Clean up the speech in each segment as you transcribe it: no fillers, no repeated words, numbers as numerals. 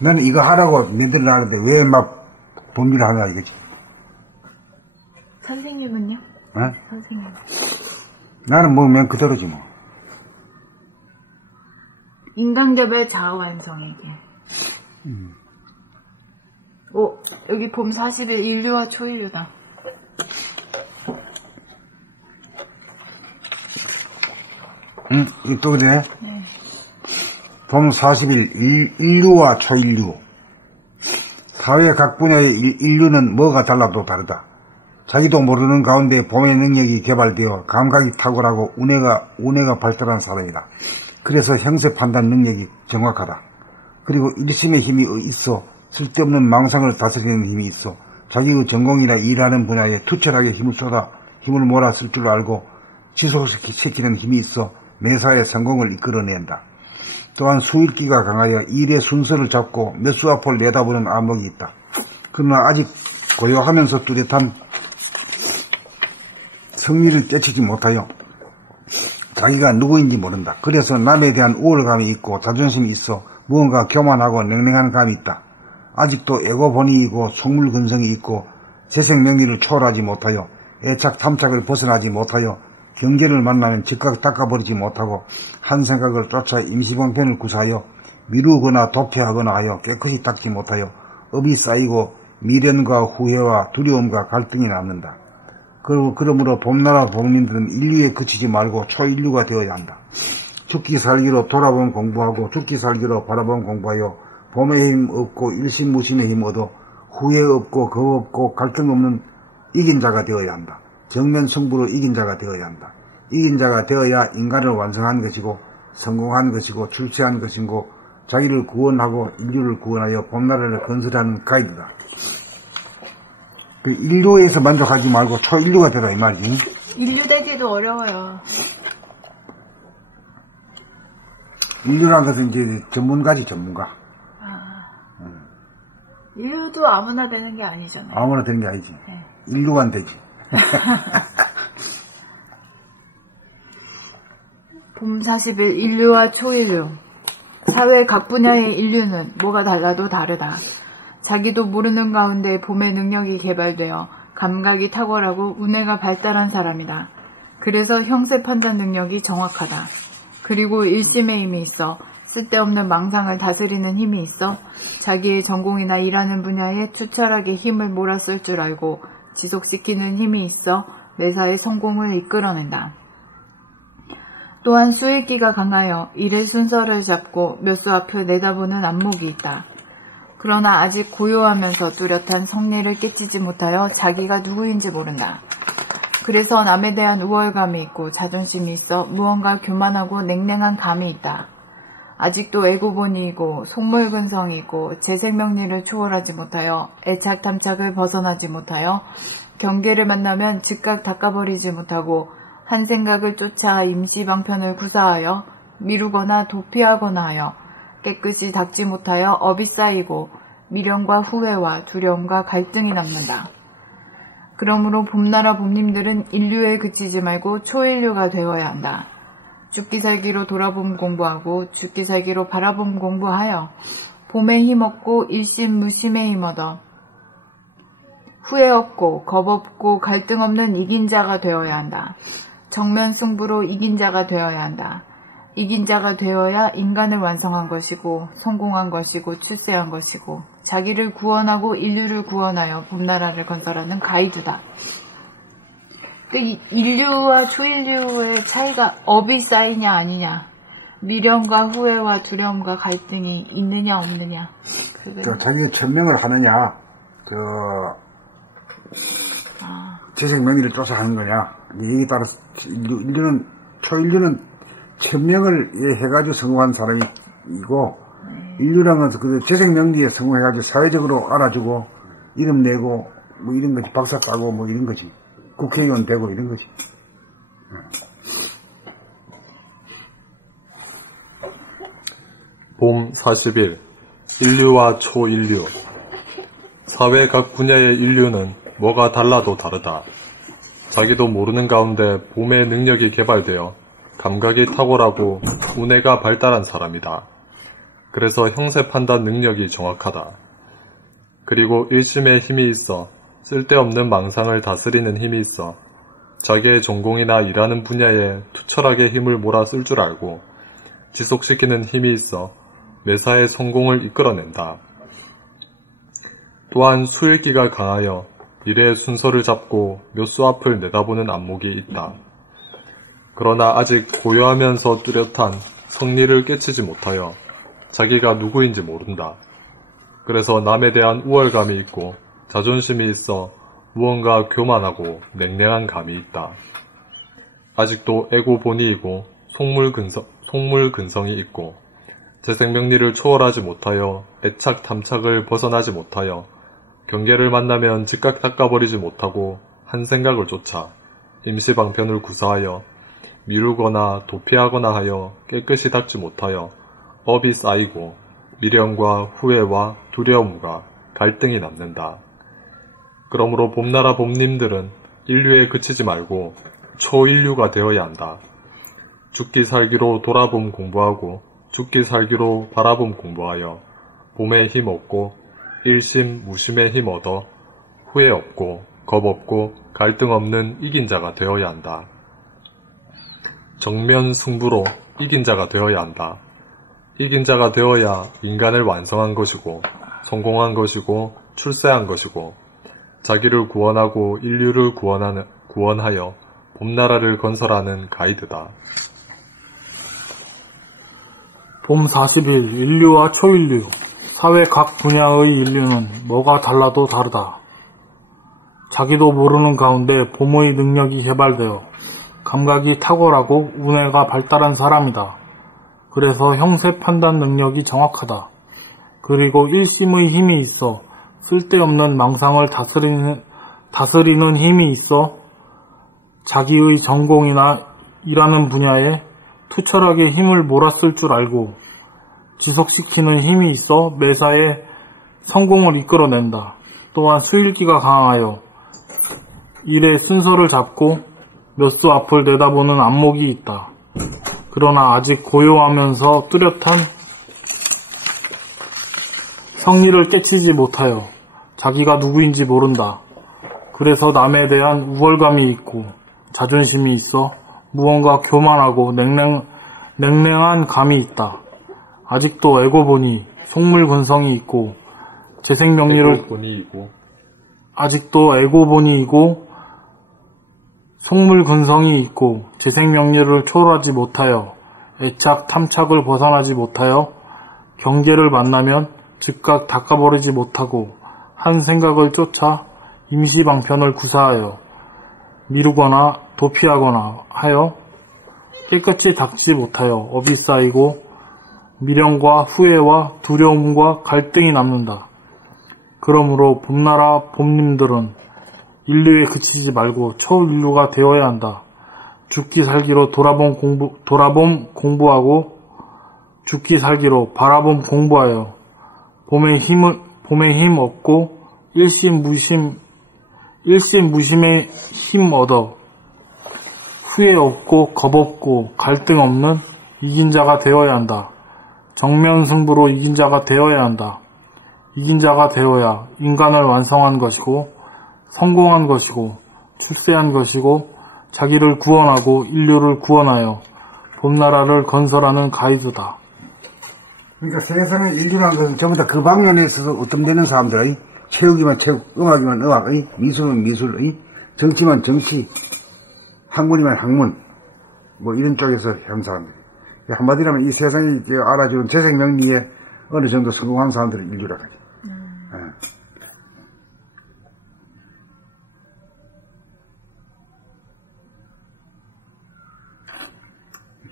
너는 이거 하라고 니들 하는데 왜 막 범위를 하냐 이거지. 선생님은요? 어? 선생님. 나는 뭐 맨 그대로지 뭐. 인간개발 자아완성에게. 오, 여기 봄 40일 인류와 초인류다. 응? 이거 또 그래? 네. 봄 40일 인류와 초인류. 사회 각 분야의 인류는 뭐가 달라도 다르다. 자기도 모르는 가운데 봄의 능력이 개발되어 감각이 탁월하고 운해가 발달한 사람이다. 그래서 형세 판단 능력이 정확하다. 그리고 일심의 힘이 있어 쓸데없는 망상을 다스리는 힘이 있어 자기의 전공이나 일하는 분야에 투철하게 힘을 몰아쓸 줄 알고 지속시키는 힘이 있어 매사에 성공을 이끌어낸다. 또한 수일기가 강하여 일의 순서를 잡고 몇 수 앞을 내다보는 안목이 있다. 그러나 아직 고요하면서 뚜렷한 성리를 떼치지 못하여 자기가 누구인지 모른다. 그래서 남에 대한 우월감이 있고 자존심이 있어 무언가 교만하고 냉랭한 감이 있다. 아직도 에고본의이고 속물근성이 있고 재생명리를 초월하지 못하여 애착 탐착을 벗어나지 못하여 경계를 만나면 즉각 닦아버리지 못하고 한 생각을 쫓아 임시방편을 구사하여 미루거나 도피하거나 하여 깨끗이 닦지 못하여 업이 쌓이고 미련과 후회와 두려움과 갈등이 남는다. 그러므로 봄나라 봄민들은 인류에 그치지 말고 초인류가 되어야 한다. 죽기 살기로 돌아본 공부하고 죽기 살기로 바라본 공부하여 봄의 힘 없고 일심무심의 힘 얻어 후회 없고 겁 없고 갈등 없는 이긴 자가 되어야 한다. 정면 승부로 이긴 자가 되어야 한다. 이긴 자가 되어야 인간을 완성한 것이고 성공한 것이고 출세한 것이고 자기를 구원하고 인류를 구원하여 봄나라를 건설하는 가이드다. 그 인류에서 만족하지 말고 초인류가 되라 이 말이지. 인류 되기도 어려워요. 인류라는 것은 이제 전문가지 전문가. 인류도 아무나 되는 게 아니잖아요. 아무나 되는 게 아니지. 네. 인류만 되지. 봄 40일 인류와 초인류. 사회 각 분야의 인류는 뭐가 달라도 다르다. 자기도 모르는 가운데 봄의 능력이 개발되어 감각이 탁월하고 운해가 발달한 사람이다. 그래서 형세 판단 능력이 정확하다. 그리고 일심의 힘이 있어 쓸데없는 망상을 다스리는 힘이 있어 자기의 전공이나 일하는 분야에 투철하게 힘을 몰아쓸 줄 알고 지속시키는 힘이 있어 매사에 성공을 이끌어낸다. 또한 수일기가 강하여 일의 순서를 잡고 몇 수 앞을 내다보는 안목이 있다. 그러나 아직 고요하면서 뚜렷한 성리를 깨치지 못하여 자기가 누구인지 모른다. 그래서 남에 대한 우월감이 있고 자존심이 있어 무언가 교만하고 냉랭한 감이 있다. 아직도 애고본의이고 속물근성이 있고 재생명리를 초월하지 못하여 애착탐착을 벗어나지 못하여 경계를 만나면 즉각 닦아버리지 못하고 한 생각을 쫓아 임시방편을 구사하여 미루거나 도피하거나 하여 깨끗이 닦지 못하여 업이 쌓이고 미련과 후회와 두려움과 갈등이 남는다. 그러므로 봄나라 봄님들은 인류에 그치지 말고 초인류가 되어야 한다. 죽기 살기로 돌아봄 공부하고 죽기 살기로 바라봄 공부하여 봄에 힘없고 일심무심에 힘얻어 후회 없고 겁 없고 갈등 없는 이긴 자가 되어야 한다. 정면 승부로 이긴 자가 되어야 한다. 이긴 자가 되어야 인간을 완성한 것이고 성공한 것이고 출세한 것이고 자기를 구원하고 인류를 구원하여 봄나라를 건설하는 가이드다. 그 인류와 초인류의 차이가 업이 쌓이냐 아니냐, 미련과 후회와 두려움과 갈등이 있느냐 없느냐. 자기가 천명을 하느냐, 재생명리를 쫓아 하는 거냐. 여기에 따라서 초인류는 천명을 해가지고 성공한 사람이고, 인류라는 것은 그 재생명리에 성공해가지고 사회적으로 알아주고, 이름 내고, 뭐 이런 거지. 박사 따고 뭐 이런 거지. 국회의원 되고 이런 거지. 봄 40일 인류와 초인류. 사회 각 분야의 인류는 뭐가 달라도 다르다. 자기도 모르는 가운데 봄의 능력이 개발되어 감각이 탁월하고 운해가 발달한 사람이다. 그래서 형세 판단 능력이 정확하다. 그리고 일심의 힘이 있어 쓸데없는 망상을 다스리는 힘이 있어 자기의 전공이나 일하는 분야에 투철하게 힘을 몰아쓸 줄 알고 지속시키는 힘이 있어 매사의 성공을 이끌어낸다. 또한 수일기가 강하여 미래의 순서를 잡고 몇 수 앞을 내다보는 안목이 있다. 그러나 아직 고요하면서 뚜렷한 성리를 깨치지 못하여 자기가 누구인지 모른다. 그래서 남에 대한 우월감이 있고 자존심이 있어 무언가 교만하고 냉랭한 감이 있다. 아직도 애고본의이고 속물근성이 있고 재생명리를 초월하지 못하여 애착 탐착을 벗어나지 못하여 경계를 만나면 즉각 닦아버리지 못하고 한 생각을 쫓아 임시방편을 구사하여 미루거나 도피하거나 하여 깨끗이 닦지 못하여 업이 쌓이고 미련과 후회와 두려움과 갈등이 남는다. 그러므로 봄나라 봄님들은 인류에 그치지 말고 초인류가 되어야 한다. 죽기 살기로 돌아봄 공부하고 죽기 살기로 바라봄 공부하여 봄에 힘 얻고 일심 무심에 힘 얻어 후회 없고 겁 없고 갈등 없는 이긴 자가 되어야 한다. 정면 승부로 이긴 자가 되어야 한다. 이긴 자가 되어야 인간을 완성한 것이고 성공한 것이고 출세한 것이고 자기를 구원하고 인류를 구원하여 봄나라를 건설하는 가이드다. 봄 40일 인류와 초인류, 사회 각 분야의 인류는 뭐가 달라도 다르다. 자기도 모르는 가운데 봄의 능력이 개발되어 감각이 탁월하고 우뇌가 발달한 사람이다. 그래서 형세 판단 능력이 정확하다. 그리고 일심의 힘이 있어 쓸데없는 망상을 다스리는 힘이 있어 자기의 전공이나 일하는 분야에 투철하게 힘을 몰아쓸 줄 알고 지속시키는 힘이 있어 매사에 성공을 이끌어낸다. 또한 수일기가 강하여 일의 순서를 잡고 몇 수 앞을 내다보는 안목이 있다. 그러나 아직 고요하면서 뚜렷한 성리를 깨치지 못하여 자기가 누구인지 모른다. 그래서 남에 대한 우월감이 있고 자존심이 있어 무언가 교만하고 냉랭한 감이 있다. 아직도 애고보니 속물근성이 있고 속물근성이 있고 재생명리를 초월하지 못하여 애착 탐착을 벗어나지 못하여 경계를 만나면 즉각 닦아버리지 못하고 한 생각을 쫓아 임시방편을 구사하여 미루거나 도피하거나 하여 깨끗이 닦지 못하여 업이 쌓이고 미련과 후회와 두려움과 갈등이 남는다. 그러므로 봄나라 봄님들은 인류에 그치지 말고 초인류가 되어야 한다. 죽기 살기로 돌아봄 공부하고 죽기 살기로 바라봄 공부하여 봄에 힘 얻고 일심 무심에 힘 얻어 후회 없고 겁 없고 갈등 없는 이긴 자가 되어야 한다. 정면 승부로 이긴 자가 되어야 한다. 이긴 자가 되어야 인간을 완성한 것이고 성공한 것이고 출세한 것이고 자기를 구원하고 인류를 구원하여 봄나라를 건설하는 가이드다. 그러니까 세상에 인류라는 것은 전부 다 그 방면에 있어서 어떤 사람들의 체육이면 체육, 음악이면 음악, 미술은 미술, 정치면 정치, 학문이면 학문, 뭐 이런 쪽에서 한 사람들. 한마디로 하면 이 세상에 알아주는 재생명리에 어느 정도 성공한 사람들을 인류라고 하지.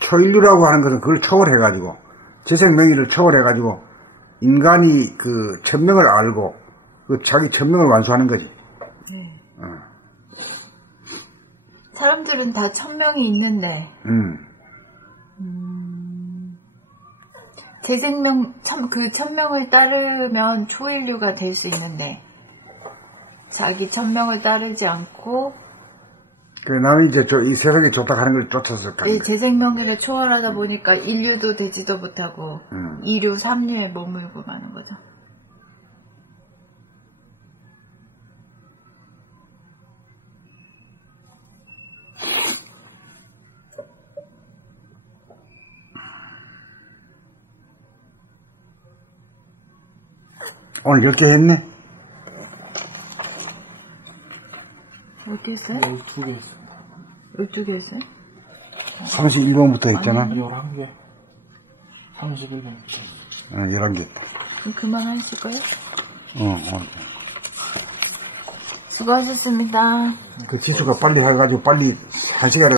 초인류라고 하는 것은 그걸 초월해가지고, 재생명리를 초월해가지고, 인간이 그 천명을 알고, 그 자기 천명을 완수하는 거지. 네. 사람들은 다 천명이 있는데, 그 천명을 따르면 초인류가 될 수 있는데, 자기 천명을 따르지 않고, 나는 이제 이 세상이 좋다 하는 걸 쫓아서 가는 이 거야. 재생명리를 초월하다 보니까 인류도 되지도 못하고 이류, 삼류에 머물고 마는 거죠. 오늘 10개 했네? 어디 했어요? 12개 했어. 12개 했어요? 31번부터 했잖아. 11개. 31개. 11개 했다. 그럼 그만하실 거예요? 오늘. 수고하셨습니다. 그 지수가 빨리 해가지고 빨리 1시간에